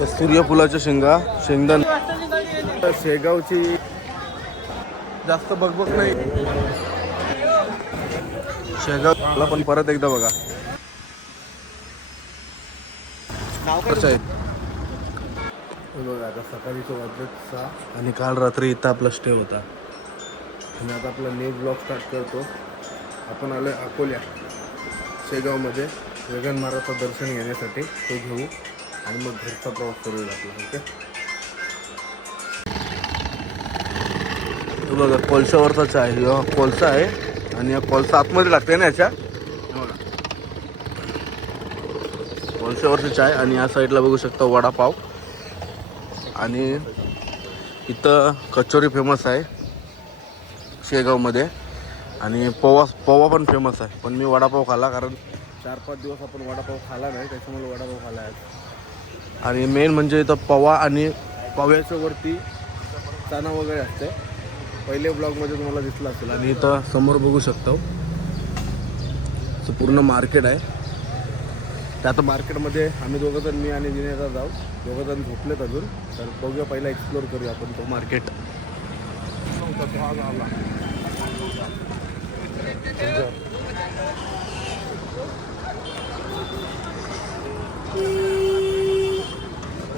या सूर्यफुलाच्या शेंगा, शेंगदाण, शेगावची जास्त बघबग नाही. शेगावला पण परत एकदा बघा कसं आहे बघा. आता सकाळीचं वाजत 6 आणि काल रात्री इथं आपला स्टे होता आणि आता आपला नेक्स्ट ब्लॉग स्टार्ट करतो. आपण आलो आहे अकोल्या शेगावमध्ये गगन महाराजचं दर्शन घेण्यासाठी. तो घेऊ आणि मग घरचा प्रवास करूया आपला. ओके, तो बघा कोळशावरचा चहा आहे. हा कोळसा आहे आणि या कोळसा आतमध्ये लागते ना याच्या. बघा कोळशावरचा चहा आहे आणि या साईडला बघू शकता वडापाव आणि इथं कचोरी फेमस आहे शेगावमध्ये आणि पोवा पण फेमस आहे. पण मी वडापाव खाल्ला कारण 4-5 दिवस आपण वडापाव खाल्ला नाही, त्याच्यामुळे वडापाव खाल्ला आहे. आणि मेन म्हणजे इथं पवा आणि पव्याच्या वरती चणा वगैरे असते. पहिले ब्लॉगमध्ये तुम्हाला दिसलं असेल. आणि इथं समोर बघू शकतो पूर्ण मार्केट आहे. त्या आता मार्केटमध्ये आम्ही दोघंजण, मी आणि विनयदा जाऊ. दोघंजण झोपलेत अजून, तर बघूया पहिला एक्सप्लोर करूया आपण तो मार्केट.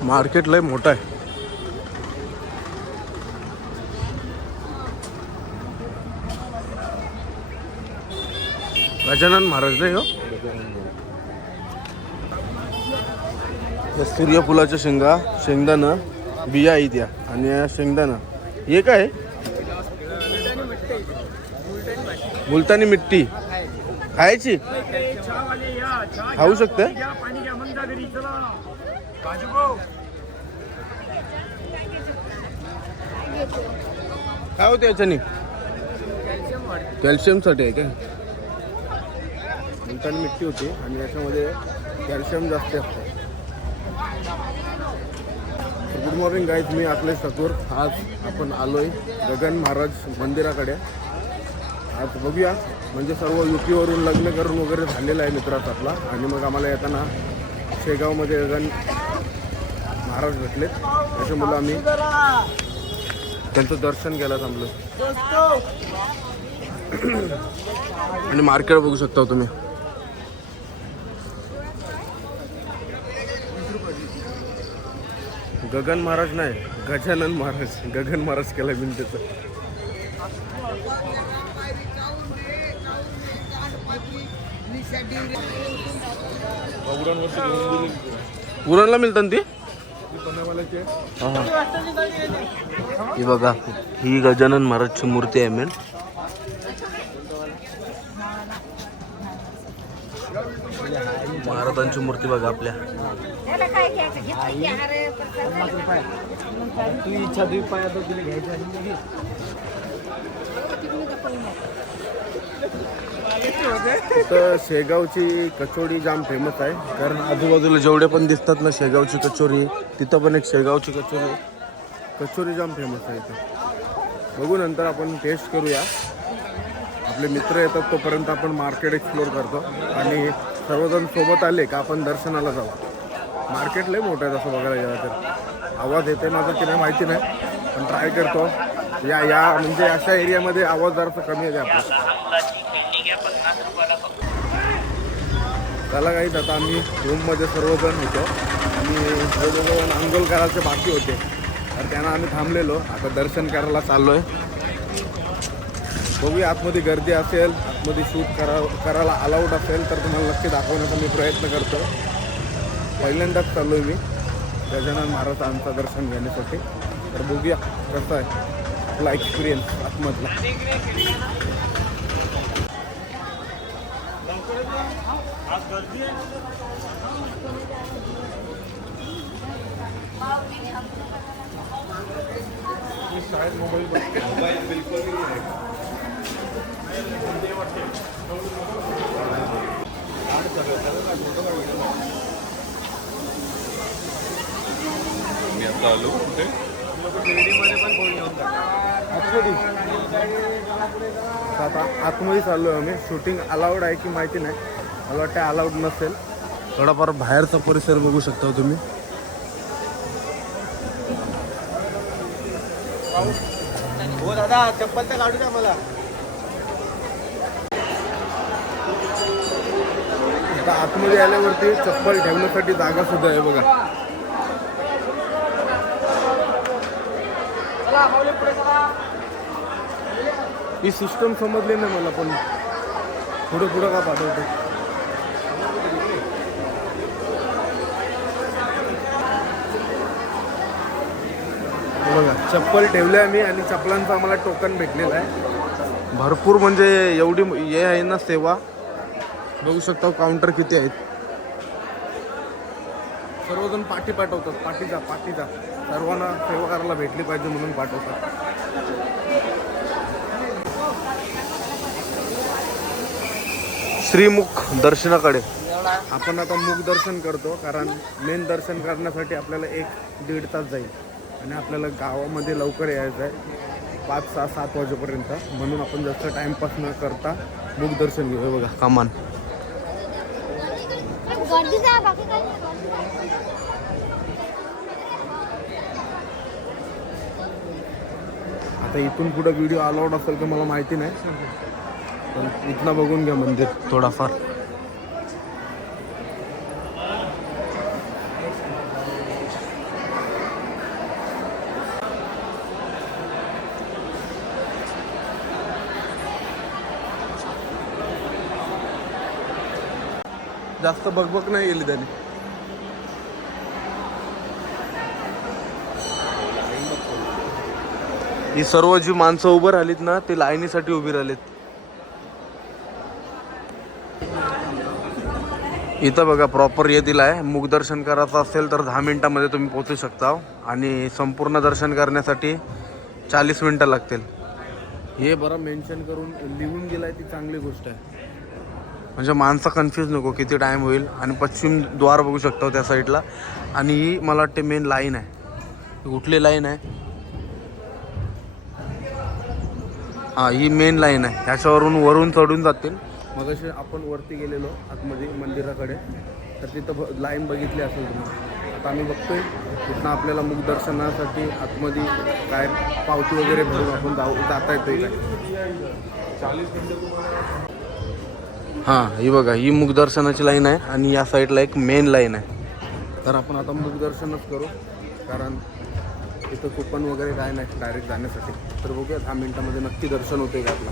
मार्केट लय मोठा आहे. गजानन महाराज नाही हो. या सूर्यफुलाच्या शेंगा, शेंगदाणं, बिया आहेत त्या. आणि या शेंगदाणं हे काय, मुलतानी मिट्टी खायची, खाऊ शकते. काय होते याच्यानी, कॅल्शियमसाठी आहे काय. मुलतानी मिट्टी होती आणि याच्यामध्ये कॅल्शियम जास्त असतं. गुड मॉर्निंग गाईज, मी अखिलेश ठाकूर. आज आपण आलो आहे गगन महाराज मंदिराकडे. आज बघूया, म्हणजे सर्व युपीवरून लग्न करून वगैरे झालेलं आहे मित्राचा आपला. आणि मग आम्हाला येताना शेगावमध्ये गगन महाराज भेटले, त्याच्यामुळं आम्ही त्यांचं दर्शन घ्यायला थांबलो. आणि मार्केट बघू शकता तुम्ही. गगन महाराज नाही, गजानन महाराज. गगन महाराज केला मी त्याचं. उरणला मिळतात ती. ही बघा, ही गजानन महाराजची मूर्ती आहे मेन. महाराजांची मूर्ती बघा आपल्या. तर शेगावची कचोरी जाम फेमस आहे, कारण आजूबाजूला जेवढे पण दिसतात ना शेगावची कचोरी, तिथं पण एक शेगावची कचोरी जाम फेमस आहे इथं. बघू नंतर आपण टेस्ट करूया. आपले मित्र येतात तोपर्यंत आपण मार्केट एक्सप्लोर करतो. आणि सर्वजण सोबत आले का आपण दर्शनाला जाऊ. मार्केट लय मोठं आहे तसं बघायला गेलं तर. आवाज येते माझा की नाही माहिती नाही, पण ट्राय करतो. या म्हणजे अशा एरियामध्ये आवाज जरासा कमी येते आपला. त्याला काहीच आता आम्ही रूममध्ये सर्वजण होतो आणि जवळजवळ आंघोळ करायचे बाकी होते, तर त्यांना आम्ही थांबलेलो. आता दर्शन करायला चाललो आहे. बघूया, आतमध्ये गर्दी असेल, आतमध्ये शूट करायला अलाउड असेल तर तुम्हाला नक्की दाखवण्याचा मी प्रयत्न करतो. पहिल्यांदाच चाललो आहे मी गजानन महाराजांचं दर्शन घेण्यासाठी. तर बघूया कसं आहे आपला एक्सपिरियन्स आतमधला. शायद मोबाईल बिलकुल नहीं है. मी आता आलो कुठे आता आतमध्ये चाललो आहे आम्ही. शूटिंग अलाउड आहे की माहिती नाही, मला वाटतं अलाउड नसेल. थोडाफार बाहेरचा परिसर बघू शकता तुम्ही. हो दादा, चप्पल तर काढू द्या मला. आता आतमध्ये आल्यावरती चप्पल ठेवण्यासाठी जागा सुद्धा आहे बघा. ही सिस्टम समजली नाही मला, पण पुढं का पाठवतो. बघा चप्पल ठेवले आहे मी आणि चप्पलांचा आम्हाला टोकन भेटलेला आहे. भरपूर म्हणजे एवढी हे आहे ना सेवा. बघू शकता काउंटर किती आहेत. सर्वजण पाठी पाठवतात. पाठीचा सर्वांना सेवा करायला भेटली पाहिजे म्हणून पाठवतात. श्रीमुख दर्शनाकडे आपण आता मुख दर्शन करतो, कारण मेन दर्शन करण्यासाठी आपल्याला 1-1.5 तास जाईल आणि आपल्याला गावामध्ये लवकर यायचं आहे 5, 6, 7 वाजेपर्यंत. म्हणून आपण जास्त टाइमपास न करता मुख दर्शन घेऊ. बघा कमान. आता इथून पुढे व्हिडिओ अलाउड असेल का मला माहिती नाही, पण इथनं बघून घ्या मंदिर थोडाफार. जास्त बकबक नाही गेली त्याने. ही सर्व जी माणसं उभं राहिलीत ना, ते लाईनीसाठी उभी राहिलीत. इथं बघा प्रॉपर हे दिलं आहे. मुख दर्शन करायचं असेल तर 10 मिनिटामध्ये तुम्ही पोहोचू शकता आणि संपूर्ण दर्शन करण्यासाठी 40 मिनिटं लागतील. हे बरं मेन्शन करून लिहून गेलं आहे, ती चांगली गोष्ट आहे. म्हणजे माणसं कन्फ्यूज नको किती टाईम होईल. आणि पश्चिम द्वार बघू शकता त्या साईडला. आणि ही मला वाटते मेन लाईन आहे. कुठली लाईन आहे? हां, ही मेन लाईन आहे. ह्याच्यावरून वरून चढून जातील. मग असे आपण वरती गेलेलो आतमध्ये मंदिराकडे, तर तिथं लाईन बघितली असेल तुम्ही. आता आम्ही बघतोय तिथनं आपल्याला मुख दर्शनासाठी आतमध्ये काय पावती वगैरे भरून आपण जाता येतोय काय. 40 मिनिटं. हां, ही बघा ही मुख दर्शनाची लाईन आहे आणि या साईडला एक मेन लाईन आहे. तर आपण आता मुख दर्शनच करू, कारण इथं कुपन वगैरे काय नाही डायरेक्ट जाण्यासाठी. तर बघूया 10 मिनिटामध्ये नक्की दर्शन होते का आपला.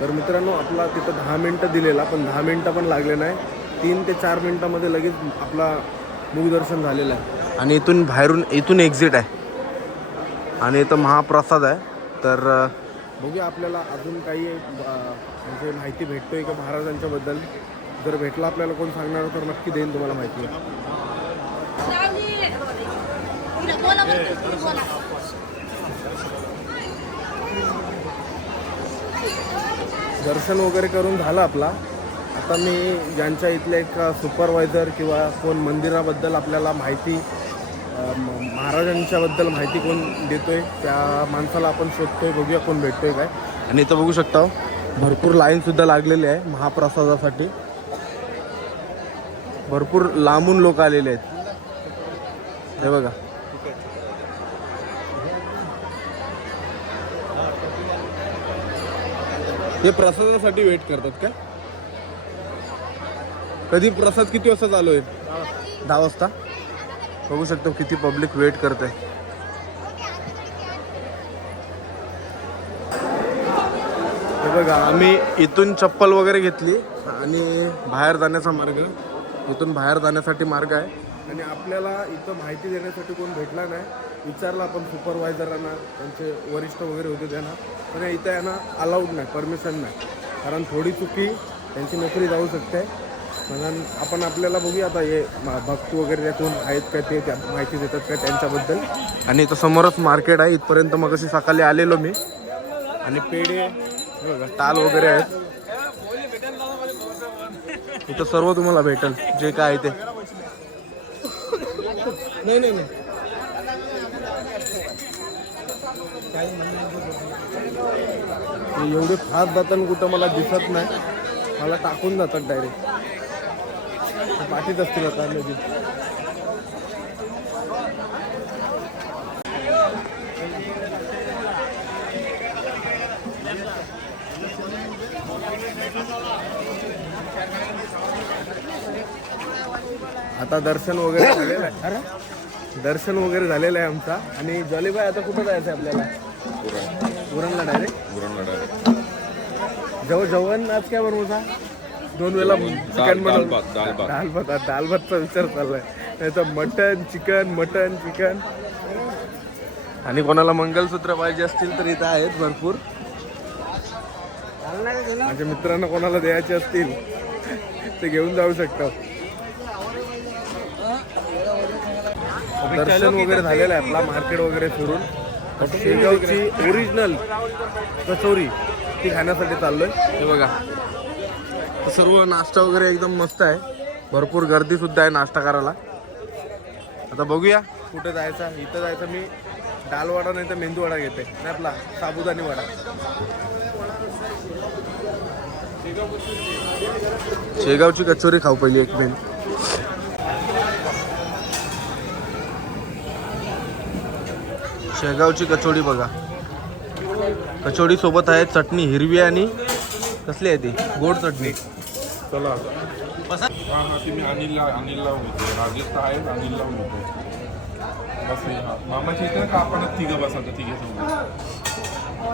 तर मित्रांनो, आपला तिथं 10 मिनिटं दिलेला, पण 10 मिनिटं पण लागले नाही. 3 ते 4 मिनिटामध्ये लगेच आपला मुख दर्शन झालेलं आहे. आणि इथून एक्झिट आहे आणि इथं महाप्रसाद आहे. तर बघूया आपल्याला अजून काही म्हणजे माहिती भेटतोय का महाराजांच्या बद्दल. जर भेटला आपल्याला कोण सांगणार तर नक्की देईन तुम्हाला माहिती. दर्शन वगैरे करून झालं आपला. आता मी ज्यांच्या इथले एक सुपरवायझर किंवा कोण मंदिराबद्दल आपल्याला माहिती, महाराजांच्याबद्दल माहिती कोण देतोय त्या माणसाला आपण शोधतोय. बघूया कोण भेटतोय काय. आणि इथं बघू शकता भरपूर लाईनसुद्धा लागलेली आहे महाप्रसादासाठी. भरपूर लांबून लोक आलेले आहेत. हे बघा, हे प्रसादासाठी वेट करतात का? कधी प्रसाद किती वाजता चालू आहे? 10 वाजता. बघू शकतो किती पब्लिक वेट करते. हे बघा, आम्ही इथून चप्पल वगैरे घेतली आणि बाहेर जाण्याचा मार्ग, इथून बाहेर जाण्यासाठी मार्ग आहे. आणि आपल्याला इथं माहिती देण्यासाठी कोण भेटला नाही. विचारलं आपण सुपरवायझरांना, त्यांचे वरिष्ठ वगैरे होते त्यांना, पण इथं यांना अलाउड नाही, परमिशन नाही. कारण थोडी चुकी त्यांची नोकरी जाऊ शकते. म्हणून आपण आपल्याला बघूया आता हे भक्त वगैरे कोण आहेत का ते त्या माहिती देतात का त्यांच्याबद्दल. आणि इथं समोरच मार्केट आहे. इथपर्यंत मग अशी सकाळी आलेलो मी. आणि पेढे बघा, टाल वगैरे आहेत इथं. सर्व तुम्हाला भेटेल जे काय आहे ते. नाही एवढे फास्ट जातात कुठं मला दिसत नाही. मला टाकून जातात डायरेक्ट. पाठीत असतील आता नदी. आता दर्शन वगैरे झालेलं आहे. अरे दर्शन वगैरे झालेलं आहे आमचा. आणि जॉलीबाई आता कुठं जायचं आहे आपल्याला? उरणला डायरेक्ट. जेवण आज काय बनवता? 2 वेळा चिकन बनवलं. दाल भातचा विचार चाललाय. नाही तर मटन चिकन. आणि कोणाला मंगलसूत्र पाहिजे असतील तर इथं आहेत भरपूर. माझ्या मित्रांना कोणाला द्यायचे असतील ते घेऊन जाऊ शकता. दर्शन वगैरे झालेलं आहे आपला. मार्केट वगैरे फिरून शेगावची ओरिजिनल कचोरी ती खाण्यासाठी चाललोय. हे बघा सर्व नाश्ता वगैरे एकदम मस्त आहे. भरपूर गर्दी सुद्धा आहे नाश्ता करायला. आता बघूया कुठे जायचं. इथं जायचं मी दाल वडा नाही तर मेंदू वडा घेते. नाही आपला साबुदाणी वडा. शेगावची कचोरी खाऊ पहिली एक मेन. शेगावची कचोरी बघा. कचोरी सोबत आहे चटणी हिरवी आणि कसली आहे ती गोड चटणी. चला मी अनिलला होतो. राजेश आहे अनिलला होतो. बस मामाच्या इथे का आपण तिघं बसायचं तिघे समोर.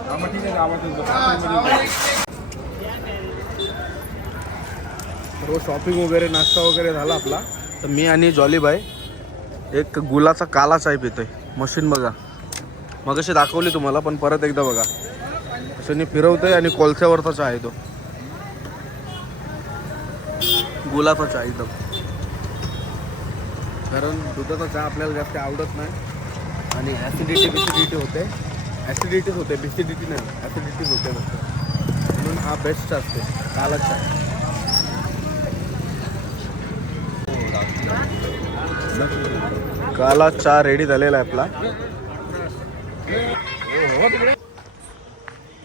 मामा ठीक आहे गावातच सर्व शॉपिंग वगैरे नाश्ता वगैरे झाला आपला. तर मी आणि जॉलीबाई एक गुलाचा काला चाय पितोय. मशीन बघा मगाशी दाखवली तुम्हाला पण परत एकदा बघा. अशाने फिरवतोय आणि कोळशावरचा चहा आहे तो. गुलाचा चहा एकदम. कारण दुधाचा चहा आपल्याला जास्त आवडत नाही आणि ॲसिडिटी होते. ॲसिडिटीच होते बिसिडिटी नाही. ॲसिडिटीच होते फक्त. म्हणून हा बेस्ट असते काला चहा. काला चहा रेडी झालेला आहे आपला.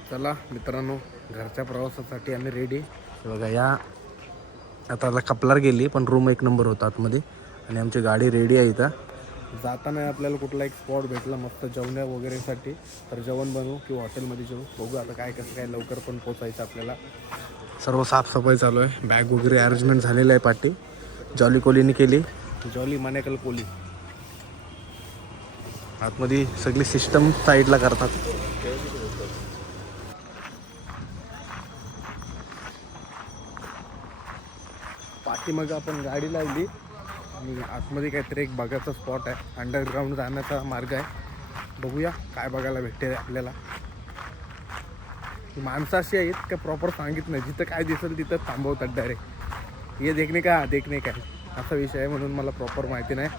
चला मित्रांनो घरच्या प्रवासासाठी आम्ही रेडी. बघा या आता कपलार गेली पण रूम 1 नंबर होता आतमध्ये. आणि आमची गाडी रेडी आहे. इथं जाताना आपल्याला कुठला एक स्पॉट भेटला मस्त जेवण्या वगैरेसाठी तर जेवण बनवू किंवा हॉटेलमध्ये जेवू. बघू आता काय कसं काय लवकर पण पोचायचं आपल्याला. सर्व साफसफाई चालू आहे. बॅग वगैरे अरेंजमेंट झालेलं आहे. पाठी जॉली कोलीने केली. जॉली मानेकल कोली. आतमध्ये सगळी सिस्टम साईडला करतात. पाठीमागं आपण गाडी लावली आणि आतमध्ये काहीतरी एक बघायचा स्पॉट आहे. अंडरग्राऊंड जाण्याचा मार्ग आहे. बघूया काय बघायला भेटते आपल्याला. माणसं अशी आहेत का प्रॉपर सांगित नाही. जिथं काय दिसेल तिथं थांबवतात डायरेक्ट. ये देखणे का देखणे काय असा विषय आहे. म्हणून मला प्रॉपर माहिती नाही.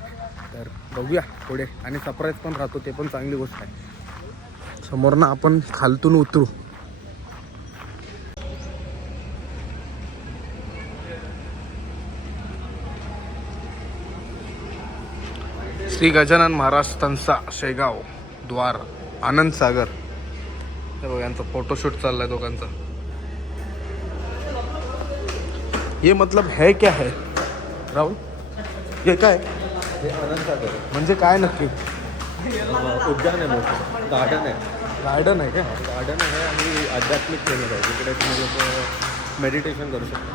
तर बघूया पुढे. आणि सरप्राईज पण राहतो ते पण चांगली गोष्ट आहे. समोरनं आपण खालतून उतरू. श्री गजानन महाराज संस्था शेगाव द्वार आनंद सागर. हे बघा यांचा फोटोशूट चाललाय दोघांचा. ये मतलब है क्या है राहुल? हे काय हे आनंद सागर म्हणजे काय नक्की? उद्यान आहे मोठं. गार्डन आहे. गार्डन आहे का? गार्डन आहे आणि आध्यात्मिक केंद्र आहे. तिकडे तुम्ही लोक मेडिटेशन करू शकता.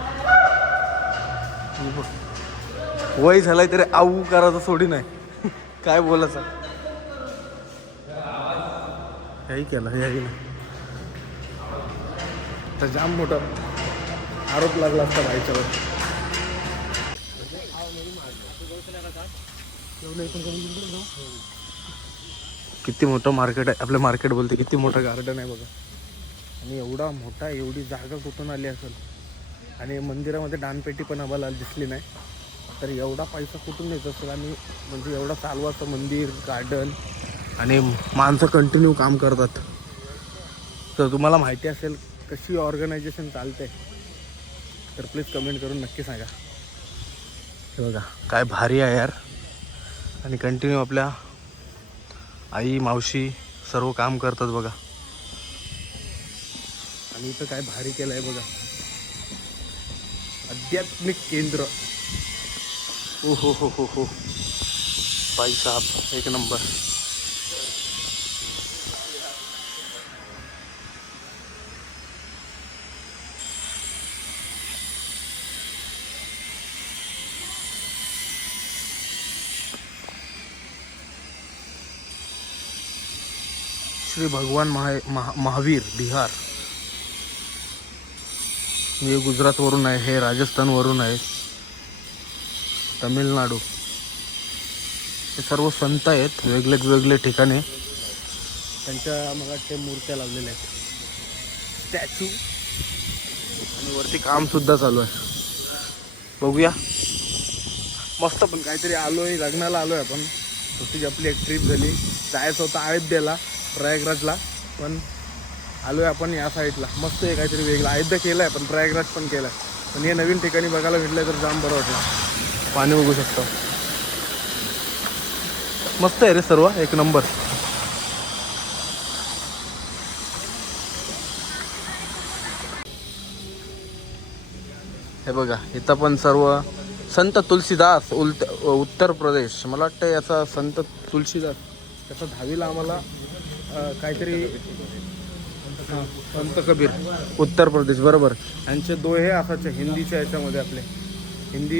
वय झालाय तरी आऊ करायचं सोडी नाही. काय बोलायचं हेही केलं हेही नाही. तर जाम मोठा आरोप लागला असता बाईच्यावर. किती मोठं मार्केट आहे. आपलं मार्केट बोलते किती मोठं गार्डन आहे बघा. आणि एवढा मोठा एवढी जागा कुठून आली असेल. आणि मंदिरामध्ये दानपेटी पण आम्हाला दिसली नाही. तर एवढा पैसा कुठून येत असेल. आणि म्हणजे एवढा चालवाचं मंदिर गार्डन आणि माणसं कंटिन्यू काम करतात. तर तुम्हाला माहिती असेल कशी ऑर्गनायझेशन चालते तर प्लीज कमेंट करून नक्की सांगा. हे बघा काय भारी आहे यार. आणि कंटिन्यू आपल्या आई मावशी सर्व काम करतात बघा. आणि इथं काय भारी केलं आहे बघा. आध्यात्मिक केंद्र ओ हो भाई साहब एक नंबर. श्री भगवान महावीर बिहार. हे गुजरातवरून आहे, हे राजस्थानवरून आहे, तमिळनाडू. हे सर्व संत आहेत वेगळे ठिकाणी. त्यांच्या मग ते मूर्त्या लावलेल्या आहेत, स्टॅच्यू. आणि वरती काम सुद्धा चालू आहे. बघूया मस्त. पण काहीतरी आलोय, लग्नाला आलोय आपण. छोटी आपली एक ट्रिप झाली. जायचं होतं अयोध्येला, प्रयागराजला, पण आलोय आपण या साईडला. मस्त आहे काहीतरी वेगळं. अयोध्या केलं आहे पण प्रयागराज पण केलं आहे. पण हे नवीन ठिकाणी बघायला भेटलं तर जाम बरं वाटेल. पाणी बघू शकतो, मस्त आहे रे सर्व एक नंबर. हे बघा इथं पण सर्व संत तुलसीदास उत्तर प्रदेश. मला वाटतं याचा संत तुलसीदास त्याचा 10वीला आम्हाला काहीतरी संत कबीर उत्तर प्रदेश बरोबर. यांचे दोहे असायचे हिंदीच्या याच्यामध्ये. आपले हिंदी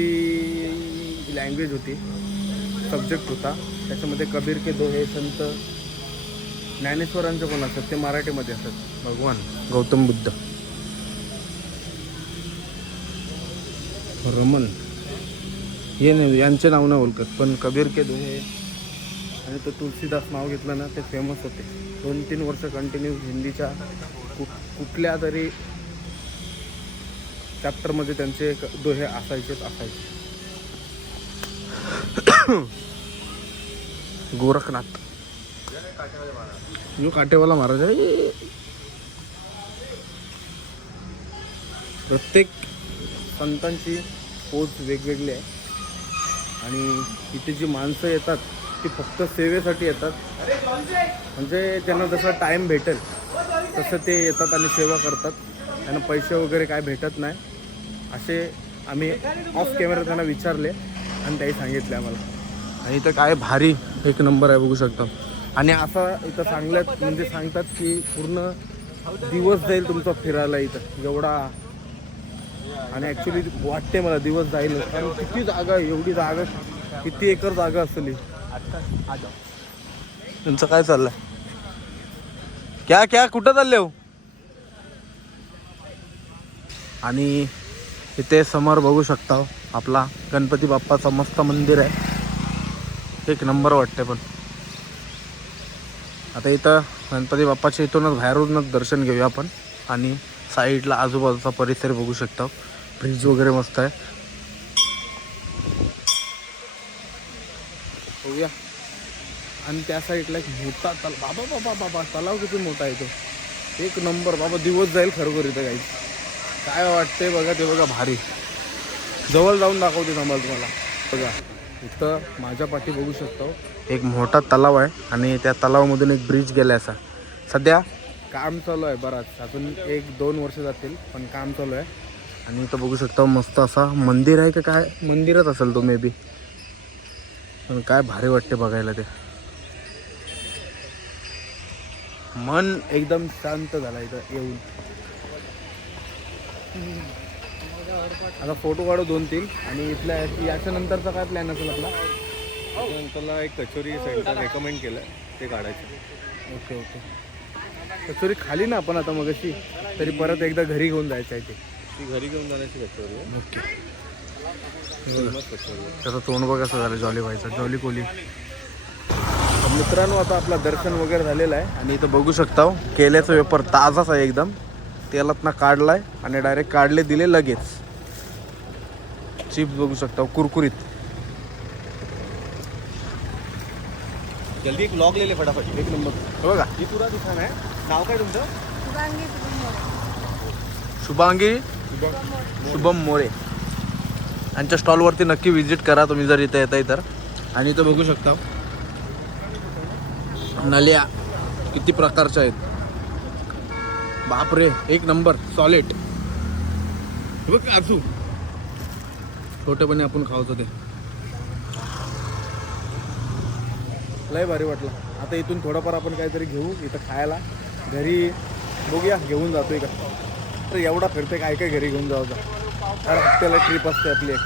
लँग्वेज होती, सब्जेक्ट होता त्याच्यामध्ये. कबीर के दोहे, संत ज्ञानेश्वरांचे पण असतात ते मराठीमध्ये असतात. भगवान गौतम बुद्ध, रमन हे नाही, यांचे नाव नाही ओळखत. पण कबीर के दोहे आणि तो तुलसीदास नाव घेतलं ना ते फेमस होते. 2-3 वर्ष कंटिन्यू हिंदीच्या कुठल्या तरी चॅप्टरमध्ये त्यांचे दोहे असायचे. गोरखनाथ जो काटेवाला महाराज आहे. प्रत्येक संतांची पोच वेगवेगळी आहे. आणि इथे जी माणसं येतात ती फक्त सेवेसाठी येतात. म्हणजे त्यांना जसा टाईम भेटेल तसं ते येतात आणि सेवा करतात. त्यांना पैसे वगैरे काय भेटत नाही. असे आम्ही ऑफ कॅमेरा त्यांना विचारले आणि त्याही सांगितले आम्हाला. आणि इथं काय भारी एक नंबर आहे बघू शकता. आणि असं इथं म्हणजे सांगतात की पूर्ण दिवस जाईल तुमचा फिरायला इथं एवढा. आणि ॲक्च्युली वाटते मला दिवस जाईल, कारण किती जागा, एवढी जागा, किती एकर जागा असेल. तुमचं काय चाललंय? क्या कुठं चालले हो? आणि इथे समोर बघू शकता आपला गणपती बाप्पाचं मस्त मंदिर आहे. एक नंबर वाटते. पण आता इथं गणपती बाप्पाच्या इथूनच बाहेरूनच दर्शन घेऊया आपण. आणि साईडला आजूबाजूचा परिसर बघू शकता. ब्रिज वगैरे मस्त आहे. बघूया. आणि त्या साईडला एक मोठा बाबा तलाव किती मोठा आहे तो. एक नंबर बाबा. दिवस जाईल खरोखर इथं काही. काय वाटतंय बघा ते बघा भारी. जवळ जाऊन दाखवते आम्हाला तुम्हाला. बघा इथं माझ्या पाठी बघू शकतो एक मोठा तलाव आहे. आणि त्या तलावामधून एक ब्रिज गेला असा. सध्या काम चालू आहे बराच. अजून 1-2 वर्ष जातील पण काम चालू आहे. आणि इथं बघू शकता मस्त असा मंदिर आहे का काय, मंदिरच असेल तो मे बी. पण काय भारी वाटते बघायला ते. मन एकदम शांत झालं इथं येऊन. आता फोटो काढू 2-3. आणि इथल्या याच्या नंतरचा काय प्लॅन असेल आपला? त्याला एक कचोरी सेंटर रेकमेंड केलं ते काढायचं. ओके. कचोरी खाली ना आपण आता मगाशी, तरी परत एकदा घरी घेऊन जायचं आहे ते. ती घरी घेऊन जाण्याची कचोरी आहे. ओके. फेमस कचोरी. त्याचं तोंड बघ कसं झालं, जॉली व्हायचं, जॉली कोली. मित्रांनो आता आपला दर्शन वगैरे झालेलं आहे. आणि इथं बघू शकता केल्याचा वेपर ताजाच आहे एकदम. तेलात ना काढलाय आणि डायरेक्ट काढले दिले लगेच. चिप्स बघू शकता कुरकुरीत. जल्दी एक व्लॉग ले ले फटाफट. एक नंबर. बघा ही पुरा दुकान आहे. नाव काय तुमचं? शुभांगी शुभम मोरे. यांच्या स्टॉलवरती नक्की विजिट करा तुम्ही जर इथं येताय तर. आणि इथं बघू शकता नल्या किती प्रकारच्या आहेत. बापरे एक नंबर सॉलिड. बघ काजू छोटेपणे आपण खावतो ते. लय भारी वाटलं. आता इथून थोडंफार आपण काहीतरी घेऊ इथं खायला. घरी बघूया घेऊन जातोय का. तर एवढा फिरते काय काय घरी घेऊन जायचं. हर हप्त्याला ट्रिप असते आपली एक.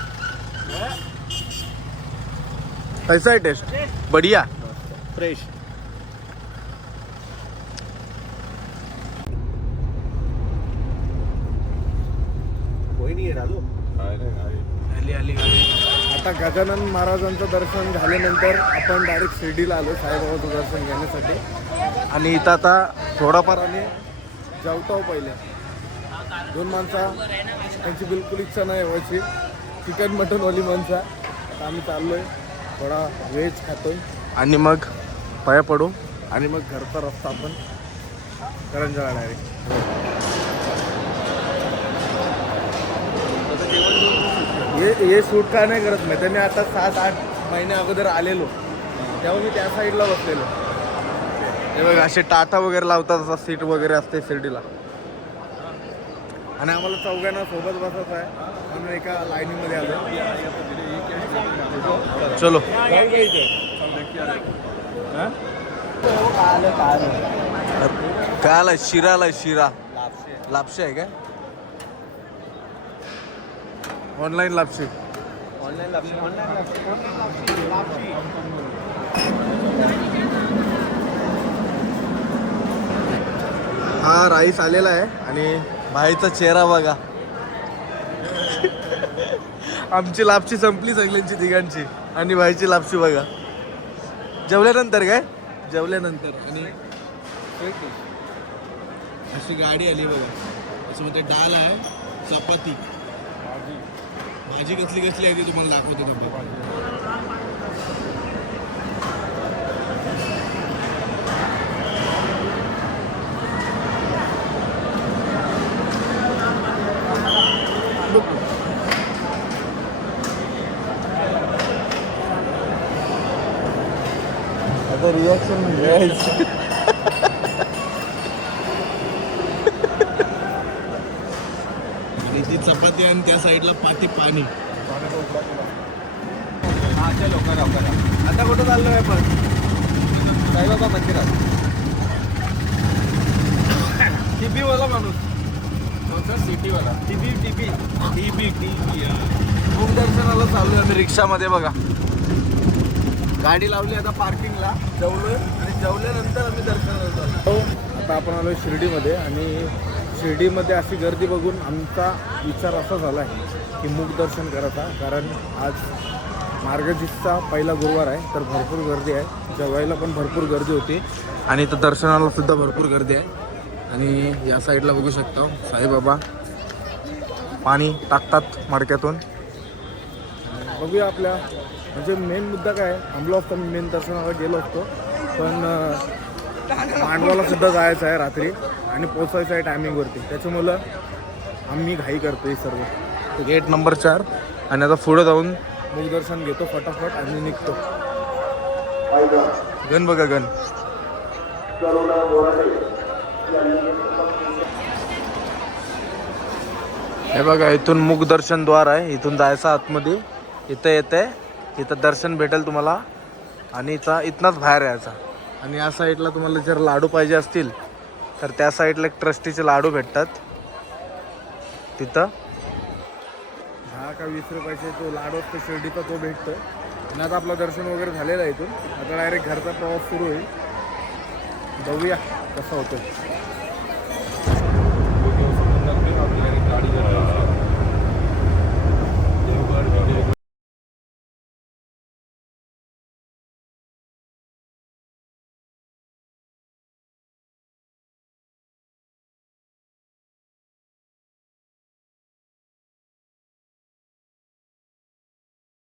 कैसा आहे टेस्ट? बढिया फ्रेश. कोई नाही आहे राजू. आली आली आली. आता गजानन महाराजांचं दर्शन झाल्यानंतर आपण डायरेक्ट शिर्डीला आलो साईबाबाचं दर्शन घेण्यासाठी. आणि इथं आता थोडाफार आम्ही जेवतो पहिले. 2 माणसं त्यांची बिलकुल इच्छा नाही व्हायची. चिकन मटनवाली माणसं. आता आम्ही चाललोय थोडा व्हेज खातोय आणि मग पाया पडू आणि मग घरचा रस्ता आपण करंजाला डायरेक्ट. हे शूट का नाही करत मी. त्यांनी आता 7-8 महिने अगोदर आलेलो तेव्हा मी त्या साईडला बसलेलो. हे बघ असे टाटा वगैरे लावतात. असा सीट वगैरे असते शिर्डीला. आणि आम्हाला चौघांना सोबत बसायचं आहे म्हणून एका लाईनीमध्ये आलो. चलो काय आला? शिरा आला. शिरा लापशी आहे काय? ऑनलाईन लापशी. हा राईस आलेला आहे आणि भाईचा चेहरा बघा. आमची लापशी संपली सगळ्यांची तिघांची आणि भाईची लापशी बघा. जेवल्यानंतर काय? जेवल्यानंतर. आणि अशी गाडी आली बघा. त्याच्यामध्ये डाळ आहे, चपाती, भाजी कसली कसली आहे ती तुम्हाला दाखवतो ना. आता रिॲक्शन घ्यायचं. ती चपाती आणि त्या साईडला पाणी. आता कुठं चाललोय आपण? साईबाबा मंदिरात. टीबी वाला माणूस. सिटीवाला टीबी खूप दर्शनाला चाललोय आम्ही रिक्षामध्ये बघा. गाडी लावली आता पार्किंगला. जेवलोय आणि जेवल्यानंतर आम्ही दर्शनाला चाललो. आता आपण आलोय शिर्डीमध्ये आणि शिर्डीमध्ये अशी गर्दी बघून आमचा विचार असा झाला आहे की मूक दर्शन करायचा. कारण आज मार्गशीर्षचा पहिला गुरुवार आहे तर भरपूर गर्दी आहे. जेवायला पण भरपूर गर्दी होती आणि इथं दर्शनाला सुद्धा भरपूर गर्दी आहे. आणि या साईडला बघू शकतो साईबाबा पाणी टाकतात मडक्यातून. बघूया आपल्या म्हणजे मेन मुद्दा काय आहे. थांबलो असतो मी मेन दर्शनाला गेलो असतो पण मांडवाला सुद्धा जायचं आहे रात्री आणि पोचायचं आहे टायमिंगवरती. त्याच्यामुळं आम्ही घाई करतो सर्व. गेट नंबर 4 आणि आता पुढं जाऊन मुखदर्शन घेतो फटाफट आणि निघतो. गण बघा गण. हे बघा इथून मुखदर्शन द्वार आहे. इथून जायचं आतमध्ये. इथं येते इथं दर्शन भेटेल तुम्हाला आणि इथनंच बाहेर यायचा. आणि या साईडला तुम्हाला जर लाडू पाहिजे असतील तर त्या साईडला एक ट्रस्टीचे लाडू भेटतात. तिथं 10 का 20 रुपयाचे तो लाडू असतो शिर्डीचा तो भेटतो. आणि आता आपलं दर्शन वगैरे झालेलं आहे. इथून आता डायरेक्ट घरचा प्रवास सुरू होईल. बघूया कसं होतं.